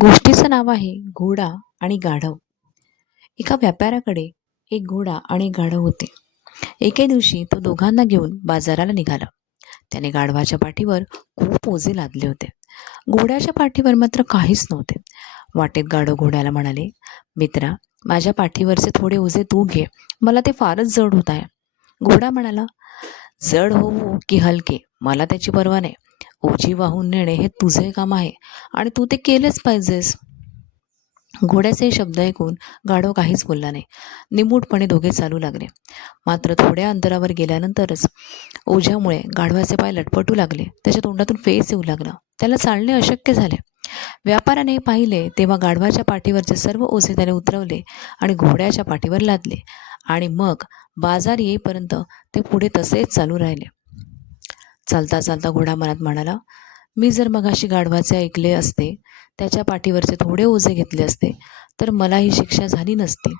गोष्टीचं नाव आहे घोडा आणि गाढव. एका व्यापाऱ्याकडे एक घोडा आणि एक गाढव होते. एके दिवशी तो दोघांना घेऊन बाजाराला निघाला. त्याने गाढवाच्या पाठीवर खूप ओझे लादले होते. घोड्याच्या पाठीवर मात्र काहीच नव्हते. वाटेत गाढव घोड्याला म्हणाले, मित्रा, माझ्या पाठीवरचे थोडे ओझे तू घे, मला ते फारच जड होत आहे. घोडा म्हणाला, जड होवो की हलके, मला त्याची पर्वा नाही. ओझी वाहून नेणे हे तुझे काम आहे आणि तू ते केलेच पाहिजेस. घोड्याचे हे शब्द ऐकून गाढव काहीच बोलला नाही. निमूटपणे दोघे चालू लागले. मात्र थोड्या अंतरावर गेल्यानंतरच ओझ्यामुळे गाढवाचे पाय लटपटू लागले. त्याच्या तोंडातून फेस येऊ लागला. त्याला चालणे अशक्य झाले. व्यापाऱ्याने हे पाहिले तेव्हा गाढवाच्या पाठीवरचे सर्व ओझे त्याने उतरवले आणि घोड्याच्या पाठीवर लादले आणि मग बाजार येईपर्यंत ते पुढे तसेच चालू राहिले. चालता चालता घोडा मनात म्हणाला, मी जर मगाशी गाढवाचे ऐकले असते, त्याच्या पाठीवरचे थोडे ओझे घेतले असते, तर मला ही शिक्षा झाली नसती.